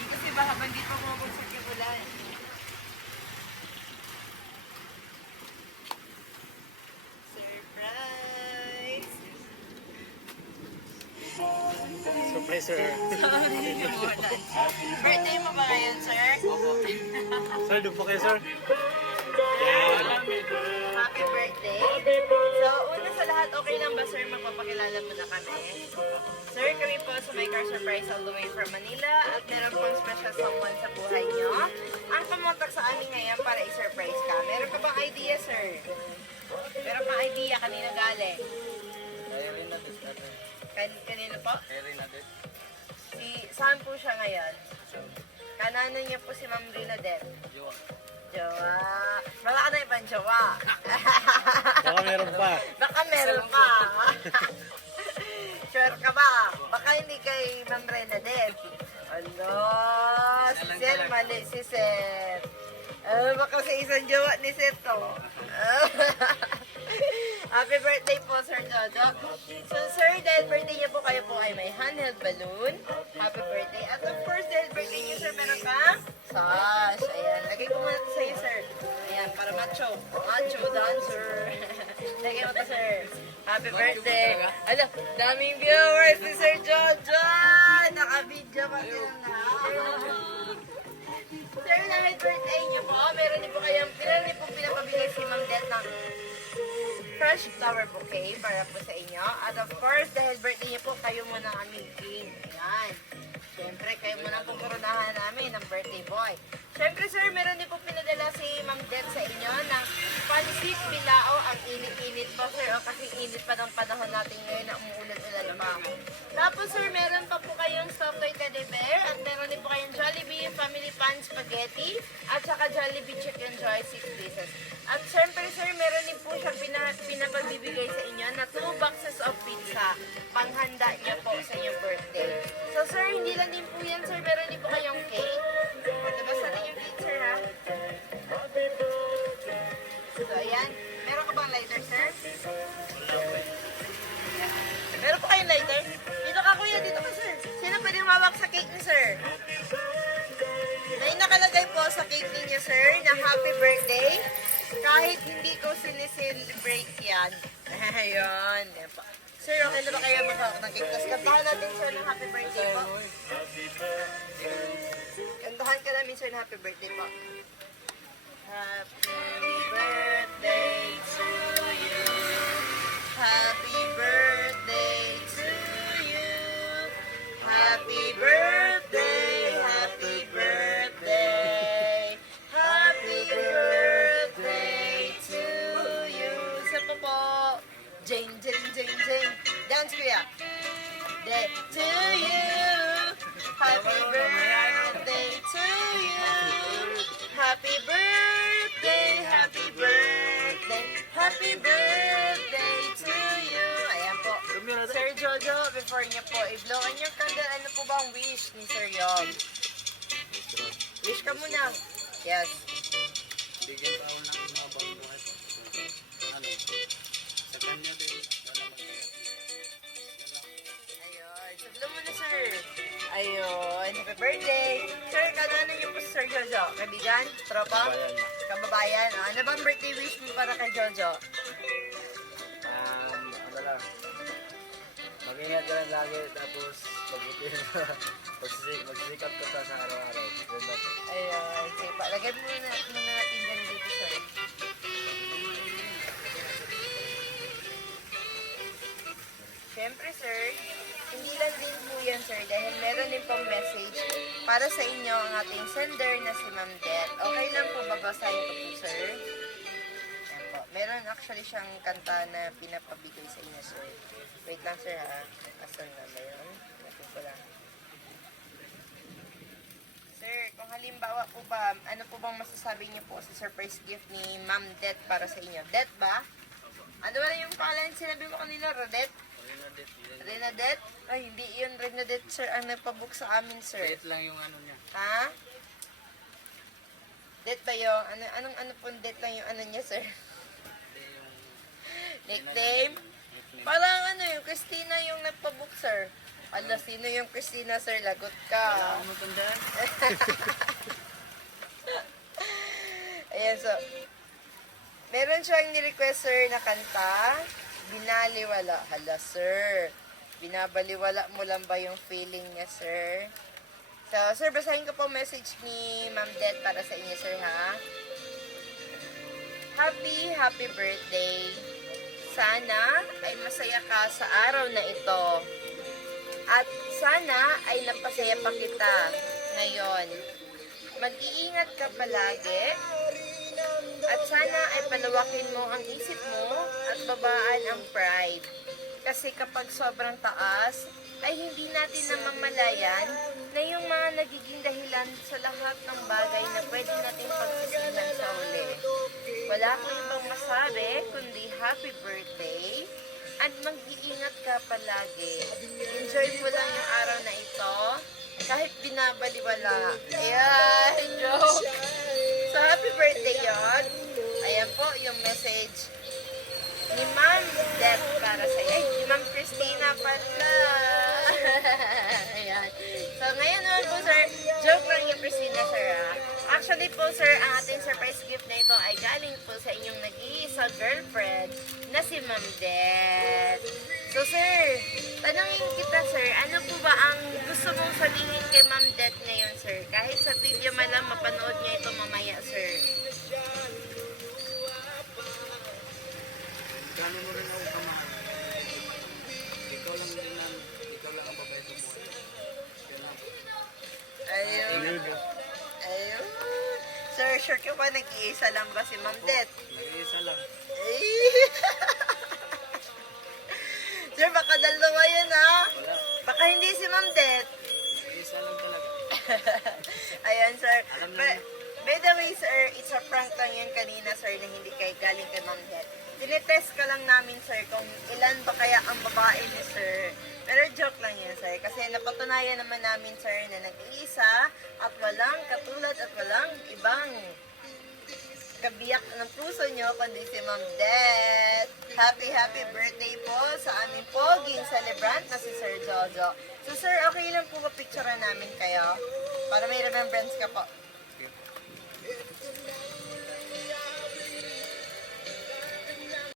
Kasi baka hindi pa bumabagsak yung ulan. Surprise! Surprise, sir. Birthday mo ba ngayon, sir? Sir, doon po kayo, sir. Happy birthday. So, una sa lahat, okay lang ba, sir, magpapakilala mo na kami? Sir, kami po sa My Car Surprise all the way from Manila at meron pong special someone sa buhay nyo. Ang pumuntak sa amin ngayon para i-surprise ka. Meron ka bang idea, sir? Meron bang idea? Kanina galing? Kanino po? Saan po siya ngayon? Kanano niya po si Ma'am Rinodette? Jowa. Wala ka na ibang jowa. Baka meron pa. Baka meron pa. Sure ka ba? Baka hindi kay Ma'am Rinodette. Ano? Si Sir, mali si Sir. Baka sa isang jowa ni Sir to. Happy birthday po, Sir Jojo. So, sir, dahil birthday niyo po, kayo po ay may handheld balloon. Happy birthday. At of course, dahil birthday niyo, sir, meron kang sash. Ayan, lagay ko muna ito sa'yo, sir. Ayan, para macho. Macho dancer. Lagay mo ito, sir. Happy birthday. Ala, daming viewers ni Sir Jojo. Naka-video pa sila na. Sir, dahil birthday niyo po, meron niyo po kayong, pinapabigay si Ma'am Det ng fresh flower bouquet para po sa inyo. At of course, dahil birthday niyo po, kayo muna ang aming king. Ayan. Siyempre, kayo muna ang kukurunahan namin ng birthday boy. Siyempre, sir, meron din po pinadala si Ma'am Det sa inyo ng pansip bilao. Ang init-init po, sir. O kasi init pa ng panahon natin ngayon na umuulan-ulan pa. Tapos, sir, meron pa po kayong stuffed toy teddy bear. At meron din po kayong Jollibee Family Pan Spaghetti. At saka Jollibee Chicken Joy 6 pieces. At siyempre, sir, meron din po siya pinapagbibigay sa inyo na 2 boxes of pizza. Panghanda niyo po sa inyong birthday. So, sir, hindi lang din po yan, sir. Meron din po kayong cake. Labas natin yung cake, sir, ha? So, ayan. Meron ka bang lighter, sir? Meron po kayong lighter? Dito ka, kuya. Dito ka, sir. Sino pwede humawak sa cake ni sir? May nakalagay po sa cake ninyo, sir, na happy birthday. Kahit hindi ko sineselebrate yan. Ayun. Sir, okay na ba kayo maghawak ng cake? Tapos kantahan natin, sir, ng happy birthday po. Kantahan ka namin, sir, ng happy birthday po. Happy birthday to you. Happy birthday to you. Happy birthday, happy birthday. Happy birthday to you. Isa pa po. Jing, jing, jing, jing. Dance, kuya. Day to you. Happy birthday to you. Happy birthday, happy birthday. Happy birthday to you. Ayan po. Sir Jojo, before niyo po i-blow on your candle, ano po ba ang wish ni Sir Yom? Wish ka muna. Yes. Bigyan pa ako ng mga bago at ano, sa kanya din. Ayun. So, blow muna, sir. Ayun. Happy birthday. Sir, ano niyo po si Sir Jojo? Kaibigan? Tropa? Kababayan. Ano bang birthday wish mo para kay Jojo? Ano lang, mag-ingat ka lang lagi, tapos mabuti na magsikap ka pa sa araw-araw. Yun lang. Ayun. Sige pa. Lagay muna natin dyan dito, sir. Siyempre, sir, hindi lang din po yan, sir, dahil meron din pong message para sa inyo ang ating sender na si Ma'am Det. Okay lang po, babasahin ko po, sir. Ayan po. Meron actually siyang kanta na pinapabigay sa inyo, sir. Wait lang, sir, ha? Asan na ba yun? Natin ko lang. Sir, kung halimbawa po ba, ano po bang masasabi niyo po sa surprise gift ni Ma'am Det para sa inyo? Det ba? Ano ba yung pangalan sinabi mo kanila, Rodet? Renadet? Ay, hindi yun Renadet, sir, ang nagpabook sa amin, sir. Wait lang yung ano niya. Ha? Det ba yung, ano pong det lang yung ano niya, sir? Nickname? Parang ano yung, Christina yung nagpabook, sir. Ala, sino yung Christina, sir? Lagot ka. Ano tandaan? Ayan, so, meron siyang ni-request, sir, na kanta. Binaliwala. Hala, sir. Binabaliwala mo lang ba yung feeling niya, sir? So, sir, basahin ko po message ni Ma'am Det para sa inyo, sir, ha? Happy birthday. Sana ay masaya ka sa araw na ito. At sana ay napasaya pa kita ngayon. Mag-iingat ka palagi. At sana ay palawakin mo ang isip mo at babaan ang pride. Kasi kapag sobrang taas, ay hindi natin namamalayan na yung mga nagiging dahilan sa lahat ng bagay na pwede natin pagsisihan sa uli. Wala akong ibang masabi kundi happy birthday at mag-iingat ka palagi. Enjoy mo lang yung araw na ito kahit binabaliwala. Ayan, joke! So, happy birthday yon. Ayan po yung message ni Ma'am Det para sa iyo. Ay, ni Ma'am Christina pala. Ayan. So, ngayon naman po, sir, joke lang yung Christina, sir, ah. Actually po, sir, ang ating surprise gift na ito ay galing po sa inyong nag-iisa girlfriend na si Ma'am Det. So, sir, tanongin kita, sir, ano po ba ang gusto mong sabihin kay Ma'am Det ngayon, sir? Kahit sa video man lang, mapanood niya ito mamaya, sir. Gano'n mo rin ako kamahal. Ikaw lang ang babae ko mo. Ayun. Ayun. Sir, sure ka ba nag-iisa lang ba si Ma'am Det? Nag-iisa lang. Ay. Sir, baka dalawa yan, ha? Wala. Baka hindi si Ma'am Det. Nag-iisa lang talaga. Ayan, sir. Alam na yun. By the way, sir, it's a prank lang yan kanina, sir, na hindi kay galing kay Ma'am Det. Tinetest ka lang namin, sir, kung ilan ba kaya ang babae ni sir. Pero joke lang yan, sir. Kasi napatunayan naman namin, sir, na nag-iisa at walang katulad at walang ibang kabiyak ng puso nyo kundi si Ma'am Det. Happy birthday po sa aming poging celebrant na si Sir Jojo. So, sir, okay lang po ba picturean namin kayo? Para may remembrance ka po.